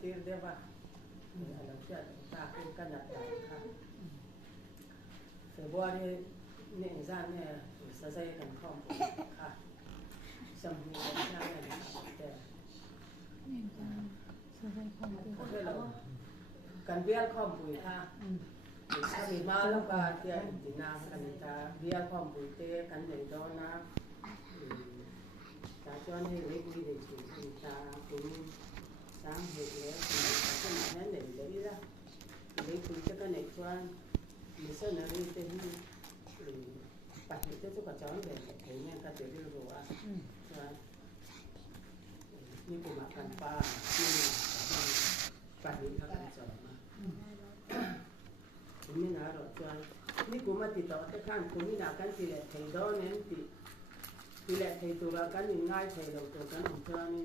tir deva alam siya ta kun kanat ka February ne zan ne sa sai kan khom ka sam hu na ne te sa sai khom koเรากันเบี้ยข้อมปุ๋ยค่ะถ้ามีมาแล้วก็เที่ยตินางกันจะเบี้ยข้อมปุ๋ยเตะกันอย่างโดนนะจะชวนให้เล็กดีเด็กดีจะคุณสร้างเหตุแล้วคุณจะมาแน่นเลยละเล็กปุ๋ยจะกันเด็กชวนมีเส้นอะไรเต็มปัจจุบันทุกคนจะเอาเด็กเห็นเนี่ยก็จะเรียกว่านี่กูมากันป้านี่ปัจจุบันเขาจะมาคุณไม่น่าหรอกจ้านี่กูมาติดต่อแต่ข้างคุณไม่น่ากันทีแรกไทยดอนเนี่ยทีแรกไทยตัวกันยังง่ายไทยเราตัวกันของเจ้านี่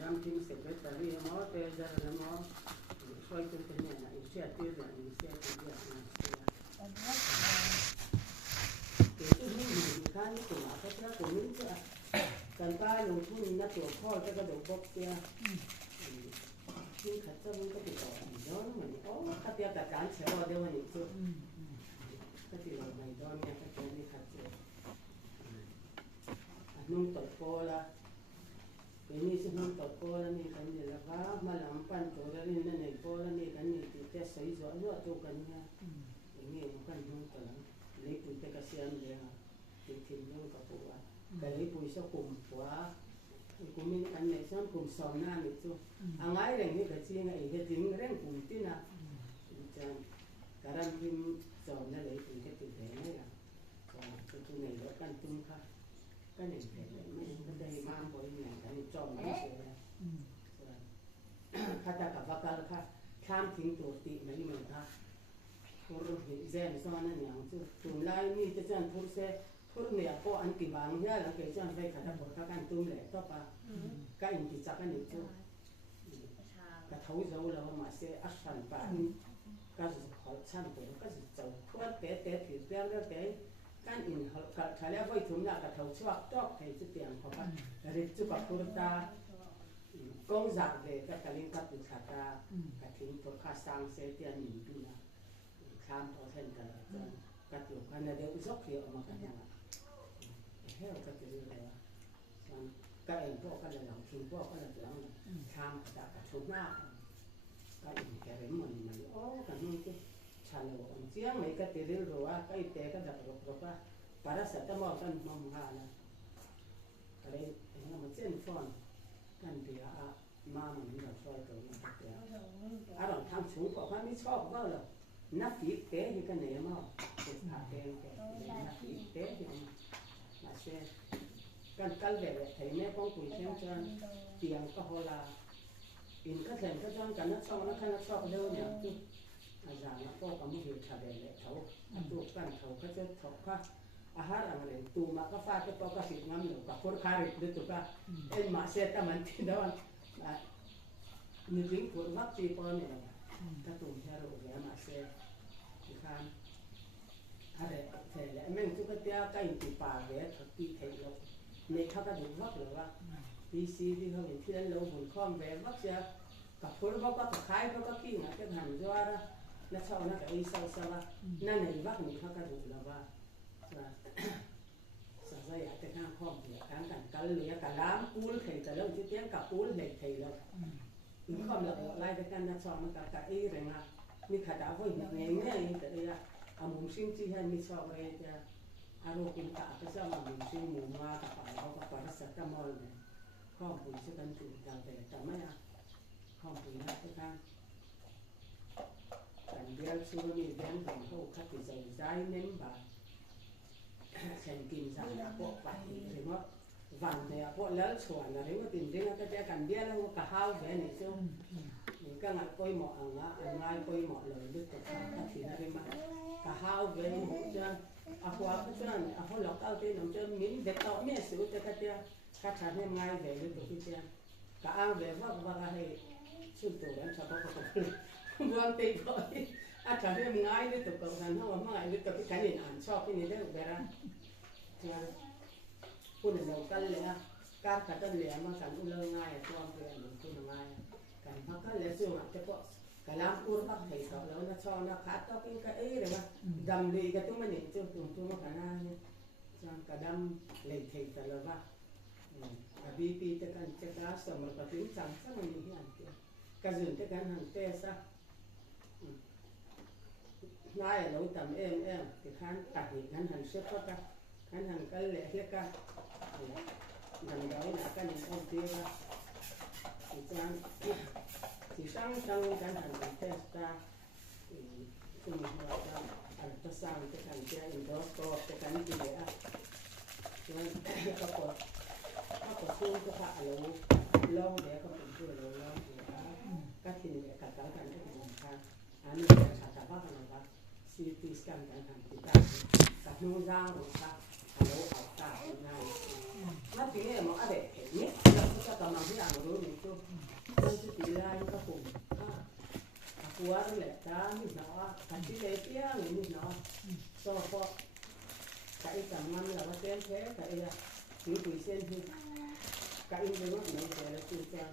รำทิ้งเสร็จไปแต่เรื่องหมอเตะจะแล้วหมอช่วยคุณเป็นเนี่ยนะอีเสียตีแบบอีเสียตีแบบนะเดี๋ยวที่นี่อยู่ข้างนี่กูมาเพราะว่ากูไม่เชื่อการป้าลงทุนนักตัวพ่อจะกระโดดบล็อกเสียที่ขัดเจ้ามันก็ติดต่อย้อนเหมือนโอ้ขัดเดียวกับการเชื่อเดี๋ยวมันอีกจุดก็ติดต่อไม่ย้อนเนี่ยก็จะไม่ขัดเจ้านุ่งตัดโพละเป็นนี่สินุ่งตัดโพละนี่กันนี่ละครับมาหลังปั้นตัวแล้วนี่นั่นนี่โพละนี่กันนี่ติดแต่ใส่จ่อย้อตัวกันเนี่ยอย่างนี้มันกันนุ่งตัดเล็กปุ๋ยแต่กระเซียนเลยอ่ะติดทิ้งนุ่งกับปุ๋ยแต่เล็กปุ๋ยชอบกลุ่มหัวกูมีอันไหนซ้อนกลุ่มสองหน้านี่จุอันไงเรื่องนี้ก็จริงไอ้เรื่องเรื่องกลุ่มที่น่ะจังการันพิมสอนนั่นเลยถึงจะติดแผลไม่ละก็ตัวไหนแล้วกันตุ้มค่ะก็หนึ่งแผลไม่ก็ได้มาบ่อยอย่างกันจอมไม่เสียแล้วข้าตากับว่ากันค่ะข้ามทิ้งตัวติไม่เหมือนค่ะผู้รู้เห็นแจ้งซ้อนนั่นอย่างจุตุ่มไล่นี่จะจันพูดเสพูดเนี่ยก็อันกี่บางเนี่ยหลังเกิดจันไปขัดผลการตุ้มแหละต่อไปก็อินทิจักกันอีกจุกระทำเราเรามาเสียอัศจรรย์ป่านก็จะขอชั้นเดียวก็จะเจ้าทั่วเตะถือเปรี้ยวเตะการอินเขาถ้าแล้วไปถึงเนี่ยกระทำชอบจอกให้จุดเตียงเขาก็เรียกจุดกับตัวตากงจักเลยก็กระลิงกับตุขาตากระทิ้งตัวข้าสร้างเสียเตียนหนึ่งปีนะข้ามเอาเท่นกันกระตุกกันเดี๋ยวอุจจาระออกมากันยังเฮ้ยก็จะเรียกว่าก็เองพวกก็เลยหลังทิ้งพวกก็เลยหลังข้ามจากกระทุกหน้าก็อินแกเรมมันโอ้กันนี่ก็ชาโลอันเจียงไม่ก็จะเรียกว่าก็อีเตะก็ดับรบว่าปาราเซตามอลกันมั่งหานะอะไรเนี่ยมันเส้นฟอนกันเดียมามันนี่เราช่วยตัวมันเดียเราทำสูงกว่าไม่ชอบก็เลยนักฝีเตะที่กันเนี่ยมั้งเป็นขาเตะแกนักฝีเตะที่มาเช่กันแบบไทยเนี่ยป้องปุ๋ยเช่นกันเตียงก็พอละอินก็แทนก็จังกันนักชอบเร็วเนี่ยจุดอาจารย์ก็กำมือชาเดลเขาตัวกันเขาก็จะถกค่ะอาหารอะไรตัวมาก็ฟาดก็ก็สิบน้ำหนึ่งกับคนคาริบด้วยตัวก็เอ็นมาเสร็จแต่มันที่นั่นนึกถึงคนรักจีปอนเนี่ยถ้าตุ่มแค่เราเนี่ยมาเสร็จที่ข้ามอะไรเสร็จแล้วแม่งทุกข์เจ้าใกล้ตีป่าเลยทักตีเทลในข้าวกระดูกวักหรือว่าดีซีที่เขาเห็นที่นั่นเราหุ่นข้อมแหวนวักเสียกับคนเขาก็ขายเขาก็ขี้นะจะหันจ้าละนักชาวนักไอ้เศร้าว่านั่นไหนวักนี่ข้าวกระดูกเราว่าสายอยากจะข้ามข้อมเหลือการกันเหลือการล้างปูนเข่แต่เรื่องที่เตี้ยกับปูนเหล็กเข่แล้วถึงข้อมเราไล่ไปกันนักชาวมันกับไอ้อะไรมามีขาดาวเขาอย่างเงี้ยเนี่ยแต่เนี่ยเอาหมุนซิ่งที่ให้มีชอบอะไรจะอารมณ์กินตาก็จะมาหมุนซิ่งหมุนมากับป่าเขากับป่าสัตว์ตะมอลเนี่ยข้อมปุ๋ยจะกันถึงเราแต่ไม่อะข้อมปุ๋ยนะทุกท่านแต่เดี๋ยวช่วงนี้เดี๋ยวผมเขาคัดติดใจเน้นบ่าเช่นกินสั่งพวกไปหรือว่าวันเนี่ยพวกเลิศชวนอะไรว่าติดเรื่องก็จะกันเดียวแล้วก็ข้าวแบบนี้ช่วงนี่ก็งัดกล้วยหมอกอันง่ายกล้วยหมอกเลยด้วยตัวก็ถืออะไรมาข้าวแบบนี้จะอาหัวก็จะอาหัวหลอกเอาที่น้ำจะมิ้นเด็กต่อเมียสิวจะก็จะข้าทานให้ง่ายแบบด้วยตัวที่จะก็เอาแบบว่าให้ชื่อตัวนั้นชาวบ้านเขาบางทีก็อาจารย์เรื่องง่ายด้วยตัวกับการห้องง่ายด้วยตัวที่การอ่านชอบที่นี่ได้แบบนั้นพูดในเรากันเลยนะ การกัดต้นเหลี่ยมมากันอุลง่ายตัวเปลี่ยนมันขึ้นง่ายกันพักกันแล้วช่วงอ่ะจะก็กะลามอุลพักให้เขาแล้วนะชอบนะขาต้องกินกะเลยว่าดำดีก็ต้องมันเห็นจุดตรงมากันนะเนี่ยจางกะดำเลยเทแต่ละว่าบีปีแต่กันจะกล้าสมรกับถึงจังสักมันมีอย่างเดียวกระสุนแต่กันหันเตะซะง่ายเราทำที่ขันตัดอีกขันหันเชือกก็ตัดขันหันกันเละเละกันหันเดาหน้ากันเอาเตี้ยที่จังที่ช่างกันหันเตะซะคุณว่าจะสร้างแต่กันจะอินโดสโตแต่กันที่เหลืองั้นก็ปวดถ้าปวดช่วงก็พาเราเล่าเดี๋ยวก็เป็นช่วยเราเล่าเดี๋ยวก็ทีนี้กัดกันได้เป็นอย่างไรอันนี้จะชาติบ้านเราครับซีทีสแกนกันทำติดตั้งกับนู่นร่างของเขาเราเอาตาง่ายนั่นทีนี้มันอะไรเห็นไหมเราจะกำลังที่อ่านรู้นี่จุ๊บนั่นจะตีลายก็ปุ่มหัวนั่นแหละจ้านิดหน่อยขัดที่เลี้ยงนิดหน่อยโซ่พอไก่จำมันเราเส้นแค่ไก่ถือปุ๋ยเส้นที่ไก่เป็นว่าเหมือนแต่ละตัวแกน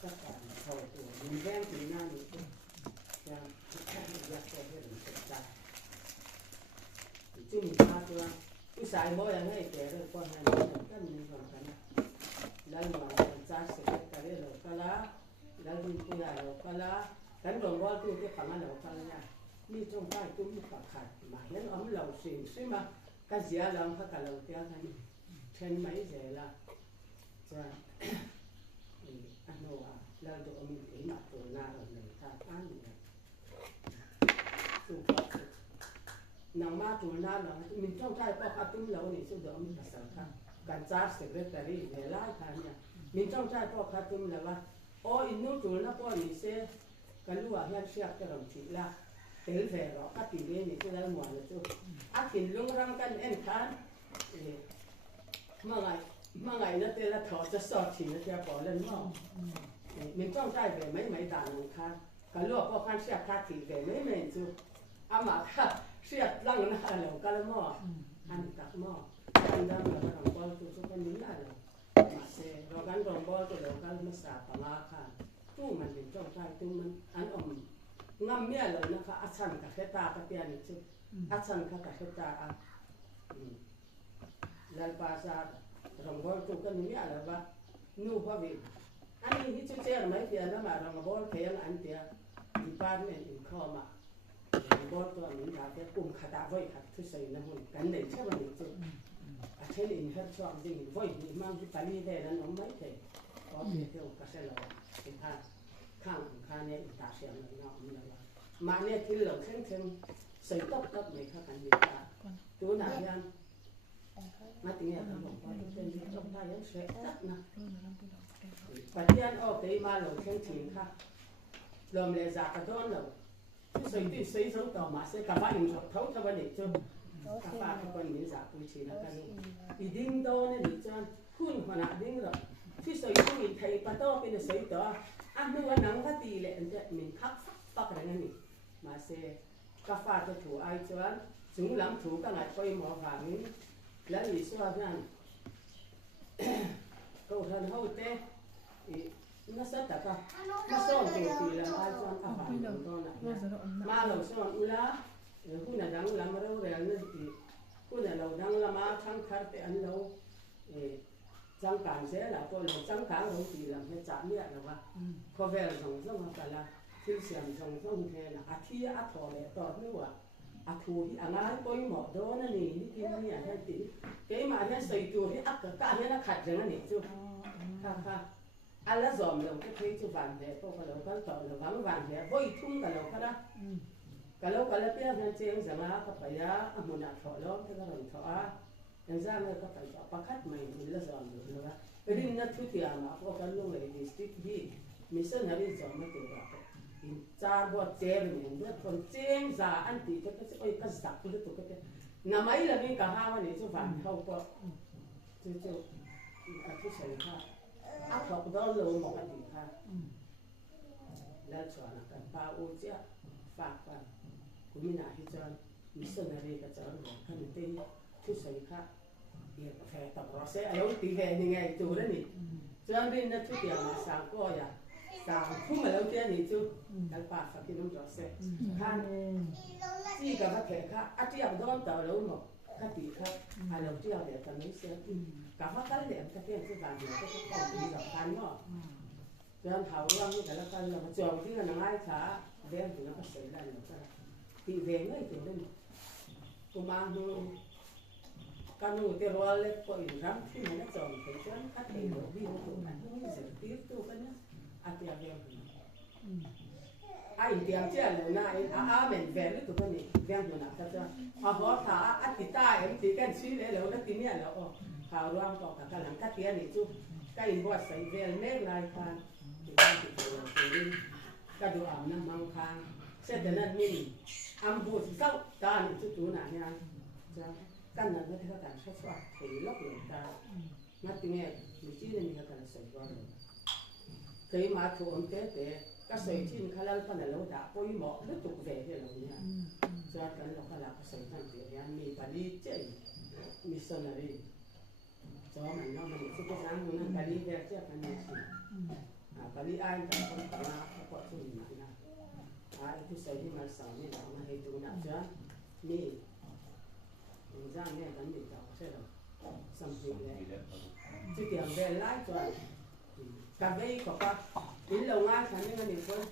ก็การเท่าตัวมีแก้มสีหน้าอยู่จ้ายักษ์ก็เห็นเป็นใจจุ่มตาตัวผู้ชายบ่ยังให้แต่เรื่องก้อนนั้นก็มีความกันนะแล้วมันจ้าเสร็จก็ได้เราก็ละแล้วดูผู้ใหญ่เราก็ละกันหลงว่าตัวที่ฝังเราก็ละนี่จงได้ตุ้มฝักขาดมาแล้วเอาเราสิ่งซึ่งมาก็เสียเราพักกับเราเตี้ยกันเทนไม่เสียละจ้าอันโน้เราจะเอามีเอ็มตัวหน้าเราเลยถ้าอันนี้สุขนางมาตัวหน้าเรามีจงได้ก็ขาดตุ้มเรานี่สุดเดิมภาษาค่ะการจ้าเสร็จแต่รีเวลาค่ะเนี่ยมีจงได้ก็ขาดตุ้มแล้วว่าโอ้อินนู้ตัวน่ะก็นี่เสียกันรู้ว่าเฮียเสียจะลงทีละเต๋อแฝงเราก็ตีเล่นนี่จะได้หมดเลยจุ๊บอากินลุงรังกันเอ็นคันเมื่อไงนะเต๋อละถอดจะสอดถิ่นนะเจ้าปอเล่นมั่งมีจ้องใจแบบไม่ด่าหนึ่งคันกันรู้ว่าพอคันเสียคาตีแบบไม่จุ๊บอามาค่ะเสียลังนะเราก็เลยมั่งอันตักมั่งอันนั้นเราก็ต้องบอลตัวกันนี้ได้เรามาเซ่เรากันรองบอลตัวเรากันมาสาปมาค่ะตู้มันเป็นจ้องใจตู้มันอันอมงามเมียเลยนะคะอาชันกับเฮตากับเตียนี่จุ๊บอาชันกับเฮตาแล้วภาษารองบอลตัวกันนี้อะไรบ้างนู่นพอดีอันนี้ที่เจ้าไม่เตียนะมารองบอลเทียนอันเตียดีพาร์ตเมนต์อินคอมบอลตัวนี้เราจะกลุ่มขัดไว้ขัดทุกสิ่งนะหุ่นกันเลยใช่ไหมนี่จุ๊บเช่นอินเทอร์ชอบจริงไว้นี่มันที่ปารีสได้แล้วน้องไม่เท่ก็เที่ยวก็เสร็จแล้วเป็นภาพข้างเนี่ยตาเสียงเลยเนาะมันเลยมาเนี่ยที่เหลือเช่นใส่ต๊บไม่เข้ากันดีกว่าตัวไหนยังมาตีเนี่ยผมบอกว่าเป็นที่ต้องได้ยังเสียตัดนะปัจจัยออกไปมาหลงเช่นถิ่นค่ะเริ่มเลยจากกระโดดเราที่ใส่สองต่อมาเสียกับว่าอินทร์เท่าเท่าวันนี้จุ๊บกับว่าคนนี้จากปุชินะกันอีดิ้งโตเนี่ยดิจันหุ่นขนาดดิ้งเราที่ใส่ที่มีไทยปะโต้เป็นใส่ต่ออันนู้นนังก็ตีเลยอันเดียมีพักปักอะไรนั่นนี่มาเซ่กาแฟจะถูไอจวนถึงหลังถูก็ไหนไปหมอผ่านี้แล้วอีส่วนนั้นก็ทันเขาเต้น่าสนใจก็น่าสนใจตีแล้วไอจวนอาหารตอนนั้นมาเราสอนอุลาคุณน่ะดังละมาเราเรียนนี่คุณน่ะเราดังละมาทั้งคัดแต่อันเราจังการเสียละพอเราจังการเราตีละให้จับเนี่ยนะว่าพอเวลาส่งส่งมาแต่ละที่เสียงส่งแทนอาทิตย์อาทอเลยต่อไม่ว่าอาทูที่อ่างไอ้ปอยหมดโดนนี่นี่กินนี่ให้ตีเกี่ยมาเนี่ยใส่ตัวที่อักกะการเนี่ยนะขัดอย่างนั้นนี่จุ๊บค่ะอันละจอมเราก็เคยจุบันเดียพวกเราก็ต่อเราหวังวันเดียบ่อยทุ่งกันเราก็ได้กันเราก็เลยเปลี่ยนเป็นเชียงจังหวะก็ไปยาอามุนัดถอดล้อที่เราถอดยังจะไม่ก็ไปต่อประคัดไม่มีละจอมอยู่นะเป็นนักทุติยามาพวกกันลงเลยดิสตริกที่มิสนารีจอมไม่ตัวเราอินจาร์บอเจมเนี่ยเมื่อคนเจมส์อันที่ก็จะโอ้ยก็สักตัวตัวก็จะน้ำไม่ละมีกะฮาวนี่จุบันเขาก็จุอันที่ใส่ค่ะอักขระดอลลงหมดดีค่ะแล้วส่วนกันป้าโอเจ้าฝากกันคุณมีหน้าที่จะมิสนารีก็จะบอกท่านเต้ที่ใส่ค่ะ Iya, kayak tak proses, ayo tiga ni ngay tu dah ni. Jangan bin nak tu dia masak ko ya. Sang pun ayo dia ni tu, kalpa fakir nom proses. Kan, si kalau kayak kah, ati yang don tahu lalu mo, kati kah, ayo dia dia tak ni sih. Kalau kan dia tak yang tu kan dia tu kau tu dia kan mo. Jangan tahu orang ni kalau kanเราจองที่กันง่ายช้าเดี๋ยวถึงเราก็เสียได้เราก็ตีเวงเลยตัวนี้กูมาดูกันหนูเตลวเล็กก็อยู่ร้านที่มันจองเป็นเช่นคัดเองเราวิ่งตัวมันไม่เสียตีตัวกันเนี่ยอาเตียเวงไอ้เตียเจ้าเลยนะไอ้อาเหม็นเวงตัวนี้เวงตัวนั้นก็จะเอาหัวขาอัดติดใต้เอ็มตีกันชี้เลยเราแล้วตีเนี่ยเราอ๋อข่าวรวมต่อกับกันหลังคัดเตียนี่จุ๊ก็อินบัวใส่เวงเล็กลายพันก็ดูอ่ำน้ำมังคางเสร็จแต่นั้นนี่อ่ำบูดเศร้าตานี่จุดๆหนาเนี่ยจะกันนั้นไม่ได้ก็การชดว่าถือล็อกหลงตานัดที่เนี่ยมีที่นี่ก็การใส่ก่อนเคยมาถูกอันเตะก็ใส่ที่ข้าราชการเราด่าปุ้ยหมอกแล้วตุกเวทีเราเนี่ยจะกันเราข้าราชการใส่ตั้งแต่ยังมีปารีเจมีสนารีจะว่ามันเนาะมันสุดท้ายมันนั่นปารีเวทีกันเนี่ยkali ai tak pernah apa tu ni mana itu saya masa ni nama itu nak je ni jangan ni kan ni tahu saya sampai le tu tiang belai tu tapi kapa ini longan sana ni pun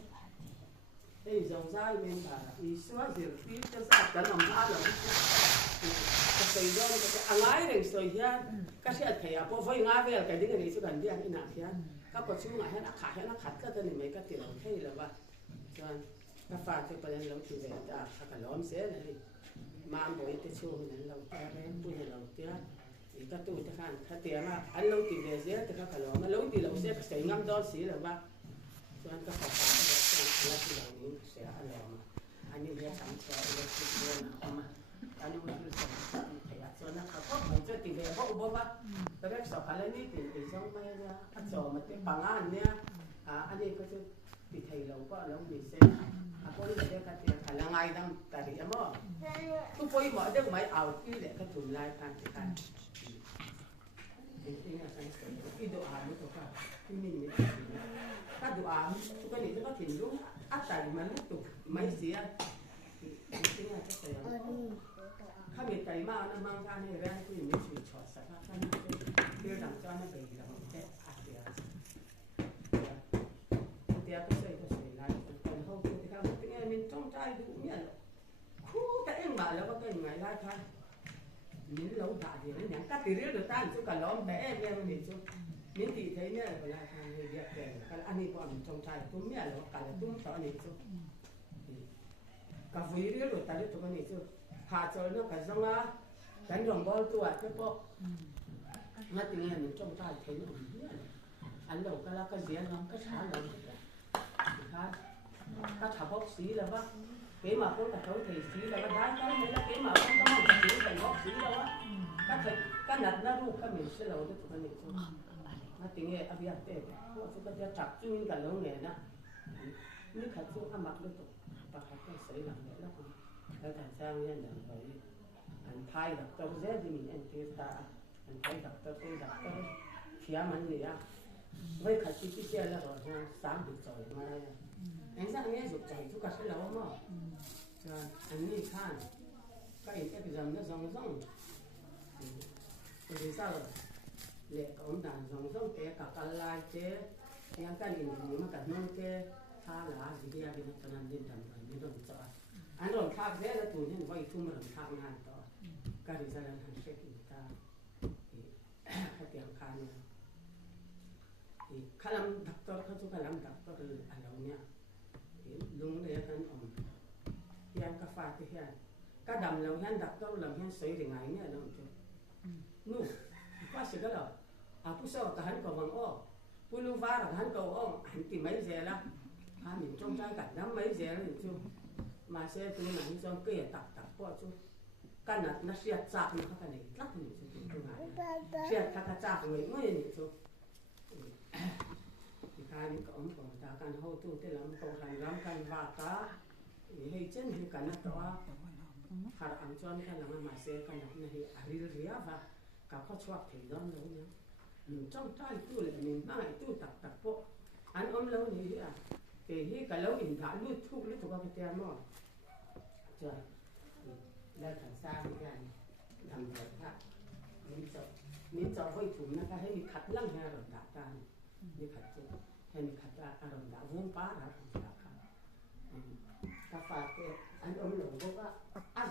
dòng dai men bà isu azir ti ta sa ta nam a lo ta sei do ta angai reng soi hian ka sia thaya po voi nga vel ka ding ni chu kan dia ina hian ka po chu nga hian a kha hian a khat ka ta ni mai ka ti lo thei lo ba chuan ka fa te pa lo ti ve ta ka lom se ni ma boi te chu ni lo ta re pu ni lo tia i ka tu ta khan ka tia ma an lo ti ve ze ta ka lo ma lo ti lo se ka sei ngam do si lo ba chuan ka fa là cái đầu những sẽ làm anh như vậy sẵn sẽ là cái điều nào mà anh như vậy sẽ phải cho nó có một chút tiền về hậu bố bác cái đấy sau khi lấy thì xong mới bắt đầu mà cái bằng anh nhé anh ấy có chút thì thầy lâu có lâu bị xe có những cái cái tiền là ngày đang tại vì em mà cứ quay mọi đứa máy ảo đi để cái chùm lại kan thì kan ini akan itu doa itu kan ini ka doa tu kan itu kan tindu atai mana tu mai sia ini aja saya kami terima na mangsa ni ran tu ini curi cos kan kan dia dah jangan pergi dah kita ada dia tu saya tu saya lagi kan hau tu kita tengah min trong trai dunia khu tak enggak lah kau enggak lah kan những lâu đại thì nó nhắn cắt thì riết được tan chứ cả lóm bé em mình chứ những thì thấy nhá là lại thằng người đẹp kể cái anh đi qua mình trồng trai túm nhá là cả là túm sợ này chứ cả vui riết được ta riết tụi con này chứ hà trời nó cả rong á đánh rồng ball tua chứ bộ nó tự nhiên mình trồng trai thấy nó anh đầu cái là cái gì nó cái xả lồng cái thảo bóc xí là bác cái mà có cả thấu thầy xí là đá cái này là cái mà không có một cái thành gốc xí đâu á cái nát nó ruột cái mình sẽ lâu được tụi mình thôi nó tiếng nghe abia tê họ sẽ có chặt chui cả lâu nghề đó như khách chú ăn mặc được tụi ta phải cái sấy làm vậy lắm cái thành sang nha là vậy anh thay đặt tao dễ thì mình ăn tiêu ta anh thay đặt tao phía mình gì á với khách chú xe là rồi sáng được rồi mà anh sang nghe dục chạy chú cả sẽ lâu mà anh đi khan cái exam nó rong thì sao lệ ông đàn rong té cả cả lai té yang cái gì mà cả nông té tha là gì kia thì nó làm đến đầm mình đồng cho anh đồng tháp dễ là tụi nhân vay thu mà đồng tháp ngàn to cái gì ra là hàng sẽ thì ta cái tiền khan thì khá lắm đặc tốt khá chú khá lắm đặc tốt là anh đâu nha đúng đấy anh ông yang ka fa ti hian ka dam lo hian dak to lo hian sei ri ngai ne lo chu nu fa se ga lo a pu so ka han ko wang o pu lu va ra han ko o han ti mai je la ha min trong trang cả năm mấy je ni chu mà se tu na ni so ke tak tak po chu ka na sia chak ni ka ni tlak ni chu tu ngai sia ka chak ngai ngoi ni chu thì kai ni ko om ko ta kan ho tu te lam ko han ram kan va ta hei chen hi kan na to a har ang chon kan lama ma se kan na hi aril ria va cả có choạc thì đó lâu nhá mình trong trai tu là mình mang tu tập bộ anh lâu này à thì cái lâu in đã lút thuốc cái tiền mà trời đây thằng xa cái này làm vậy ha mình cho hơi thủng nó cái hay mình khát lăng hay rồi đã ra mình khát chứ hay mình khát ra rồi đã vốn phá ra rồi đã cả phải cái anh lâu có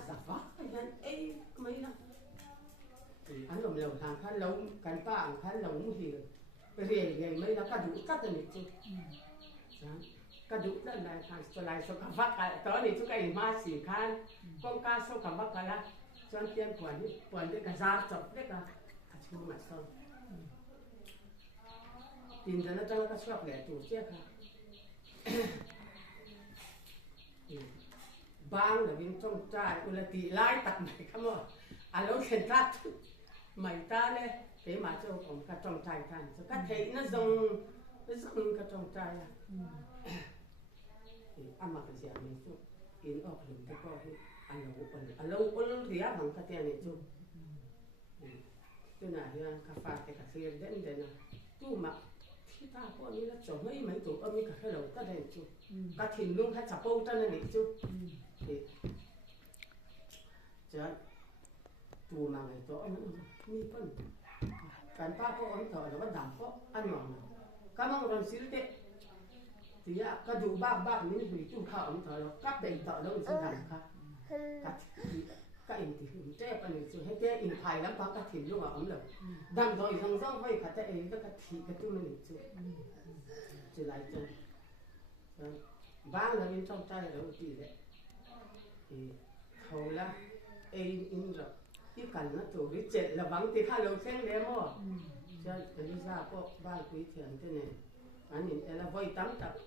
giả vả cái mấy năm anh lâu hàng khá lâu cái ba khá lâu thì riêng mấy nó cả đủ cắt được chứ cả đủ là hàng số lại số cả vắt cái đó thì chúng cái mà xỉ khan con cá số cả vắt cái là cho anh tiền quản cái cả giá chọc đấy cả chú mà sao tiền ra nó cho nó swap lẻ chủ chết ha bang là bên trong trai là tỷ lái tặng này không ạ alo khen tát mày ta đây thế mà cho còn cả trong trai thành cho các thầy nó dùng cả trong trai à ăn mặc cái gì mình chút in ốc liền cái coi alo thì áp bằng cái tiền này chút cái này là cà phê cái cà phê đến đây nè tu mà khi ta có như là chỗ mấy tổ âm như cả cái đầu ta đây chút cả thìn luôn hay chả bâu ta này chút thì chứ tu mà ngày đó nó như con cái ta có ông thợ nó bắt đảm có ăn ngon cái mong còn xíu thế thì cái dù bác những người tu khảo ông thợ nó cắt đầy thợ đâu sẽ làm khác cái in thì hình trẻ cái này hay trẻ in phải lắm có cái thìn luôn ở ấm được đằng rồi thằng rong phải cái trẻ cái thìn cái tu này chứ lại chứ ba là bên trong trai là đâu chỉ đấy thì hầu là in rồi cái cảnh nó chủ cái chết là vắng thì khá lâu xem đấy mà cho cái ra có ba quý thiền thế này anh nhìn là voi tắm tập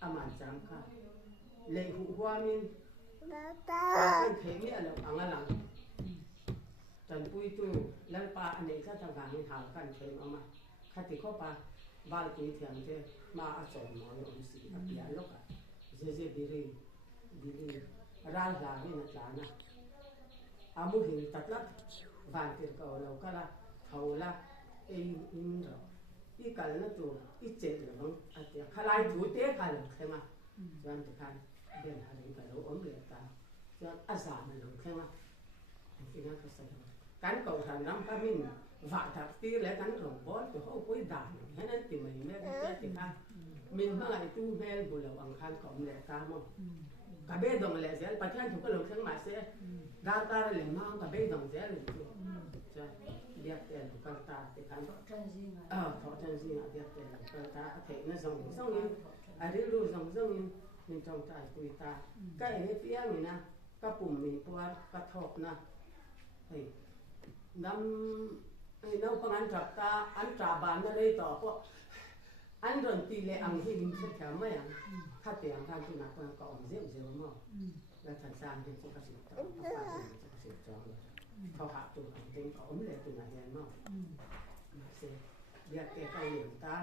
màn trắng cả lệ hụ hoa min anh thấy nghĩa là ăn lằng trần quý tu lần ba anh ấy rất là vàng nên hào cảnh thấy mà khách thì có ba quý thiền thế mà ở chỗ mà ông sĩ ở biển lúc à dễ bị ra là như là amu hình tật lắm vàng tiền cầu lâu cả là thầu là in rồi cái cái nó chủ cái chết là không thì khai lại chủ tế khai là thế mà cho anh khai bên hà đến cái lâu ốm liệt ta cho ăn giả mà lâu thế mà thì nó có sai cán cầu thành năm cái mình vạ thật tí lấy cán rồng bó thì họ quấy đàn thế nên thì mình mới cái thì khai mình mà lại tu men buổi đầu ăn khăn cộng liệt ta mà cả bê đồng lẻ dễ, bà thiên thủ có lồng sáng mà sẽ ra ta là mang cả bê đồng dễ luôn chứ, biết tiền của con ta thì khán thọ chân gì mà biết tiền của con ta có thể nó giống như, đi luôn giống như mình trong trại tụi ta, cái này phía mình nè, cái bùm mình qua cái thọp nè, thì năm đâu có ăn trà bàn ở đây tỏ có anh rồi tỷ lệ ăn thì mình sẽ kéo mấy ăn khát tiền khát thì nào còn có rượu mà là thành sang thì chúng ta sẽ cho thao hạ tụi ăn tiếng có ấm lệ tụi này đen mà sẽ biết cái điểm ta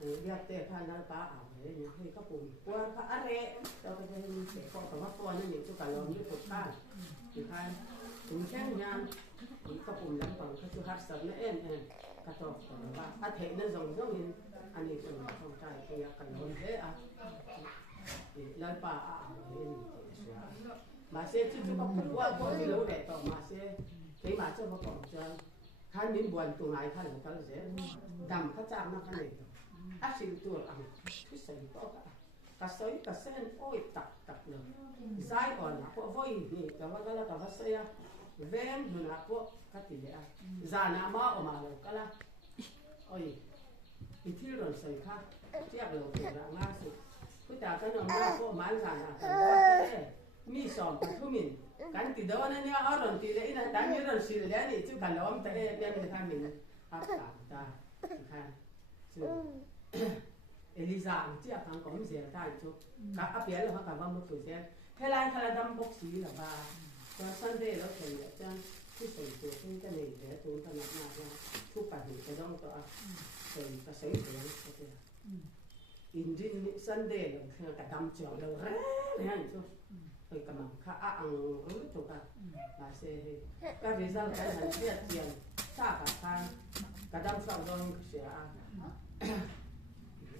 biết cái phan nó ta ảo thế nhỉ thì các vùng qua các ăn rẻ cho cái sẽ có cả mắt con những chỗ cả lòng như cột ta thì khai chúng khen nha thì các vùng lắm bằng các chỗ hát sớm nó em các chỗ và thể nó giống như anh ấy còn trong trai thì cần hơn thế thì lên bà mà sẽ chứ có cũng qua cái lối để tỏ mà sẽ thế mà cho nó còn cho hai miếng buồn tụi này thay một cái dễ đầm các trang nó cái này áp sinh tụi ăn cái sấy to cả sen ôi tập được dai còn là có voi thì cái là cái sấy ven rồi là có cái gì đấy già nà mà ở mà cái là ôi thì thiếu rồi sấy khác tiếc rồi thì là ngang sự cứ ta cái nó có mán già nà cái mi sòng cái thu mình cái từ đó nên nhá ở rồi thì đấy là đáng nhớ rồi xịt đấy thì chứ cần là ông thấy đem người ta mình áp ta khai chứ Elisa chứ thằng có gì ta chứ các áp bé là họ cả một tuổi xem thế là đâm bốc xí là bà cho Sunday nó thấy là cho cái sợi tuổi cái này để chúng ta làm ra thu phải cái đó tao sợi cái sợi tuổi in Sunday là cả đâm trường đầu rẽ này chứ กำลังข้าอังถูกป่ะมาเซ่ก็ริซัลก็หันเสียเทียนชากับทางกระดังสองดองเสีย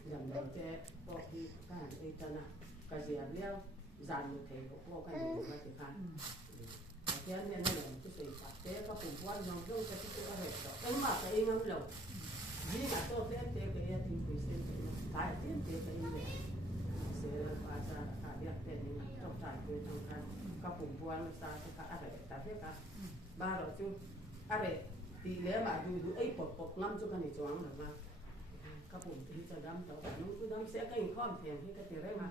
อย่างเราเจ๊พวกที่ข้าเอตนะก็เสียเลี้ยวจานมุเทพวกกันอยู่มาถึงกันเทียนเนี่ยนั่นแหละที่ใส่ปัดเจ๊ก็ปุ่มวันยองยองจะที่ตัวเหตุต่อตั้งมาแต่เองมันหลงนี่นะตัวเทียนเจ๊ก็ยังทิ้งไปเส้นไปตายเทียนเจ๊ก็ยังเลยเสียอาจจะเรียกเต้นนี่ต้องจ่ายไปทางการก็ปุ่มวันซาที่เขาอะไรแต่เท่ากันบ้านเราจูอะไรตีเลี้ยมาดูไอ้ปกน้ำจุกันในจวงหรือมาก็ปุ่มที่จะดำต่อแบบนู้นคือดำเสียก็ยังข้อมเทียนที่ก็ตีได้มา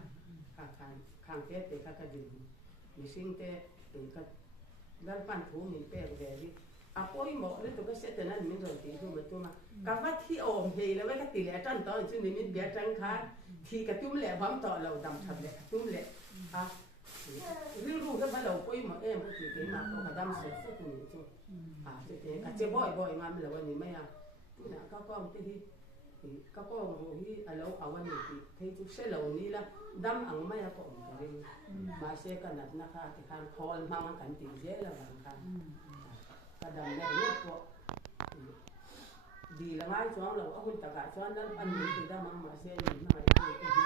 ข้างเต้เตะก็ดึงมีสิ่งเตะถึงก็ด้านปั้นถูมีเป้แบบนี้อ่ะพออีหมอเลยตัวก็เสร็จแต่นั้นมีส่วนตีดูมาตัวมากับว่าที่โอมเฮแล้วไว้ก็ตีแหล่จันตอนซึ่งมีเบียร์จังค้าที่กระตุ้มแหล่ความต่อเราดำทำแหล่ตุ้มแหล่อ่ะรู้ก็ว่าเราพออีหมอเอ็มก็ตีกันมาตัวกระดำเสร็จสักหนึ่งตัวจะเตะก็เจ็บบ่อยมาแล้ววันนี้ไม่อ่ะนะก็ที่ก็ที่เราเอาวันนี้ที่ทุกเช้าเรานี้ละดำอังไม่ละก็อุ่นกันมาเสียกันนัดนะคะที่การคอลมากันตีเยอะแล้วกันก็ดำได้เยอะก็ดีละง่ายช่วงเราเอาคุณตะกะช่วงนั้นอันนี้คือดำมาเสียหนึ่งมาเย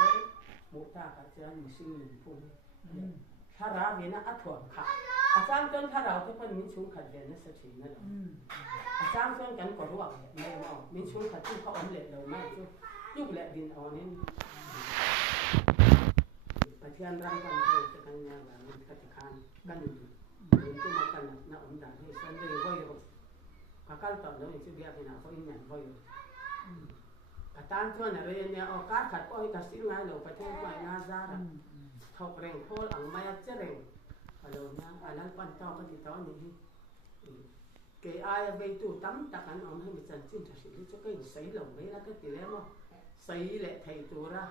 อะหมดตากับเจ้ามีสิ่งหนึ่งพวกถ้าเราเห็นนะอัดถ่วงค่ะอาจารย์จนถ้าเราทุกคนมีชุ่มขัดเด่นนั่นสักทีนั่นแหละอาจารย์ส่วนกันก็รู้ว่าไม่เอามีชุ่มขัดที่เขาอมเล็ดเราไม่ชุ่มยุบเล็ดดินเอาเนี่ยประเทศรังกันเลยจะกันยังไงมันก็จะคันกันอยู่เห็นตัวมากันนะอมด่าให้ส่วนเดียวก็อยู่ข้ากันตอนเราอย่างที่เบียร์ที่น่ะเขาอินอย่างก็อยู่อาจารย์ส่วนอะไรเนี่ยเอาการขัดก็ให้ตัดสินงานเราประเทศไม่น่าจะเขาเร่งโคลอังไม่จะเร่งkalau na alam pantau ka titaw ni ke ai be tu tam takan om hai mi chan chin thasi chu kai sai lo be la ka tile mo sai le thai tu ra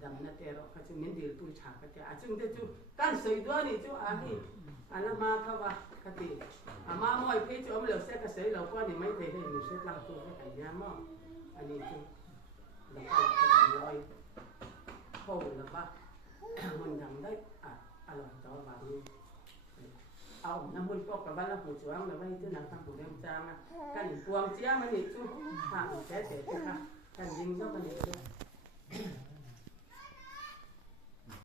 dam na te ro ka chu min dil tu cha ka te a chung te chu kan sai do ni chu a hi ala ma kha wa ka ti ama moi pe chu om lo se ka sai lo ko ni mai te ni se lang tu ka ya mo ani chu la ka ka loi ho la ba mình làm đấy à rồi đó vào luôn ông năm mươi có cả ba là một chỗ là bây giờ làm tăng của em cha mà cái gì quăng chia mà nhỉ chú hàng sẽ cái gì cho mình nhỉ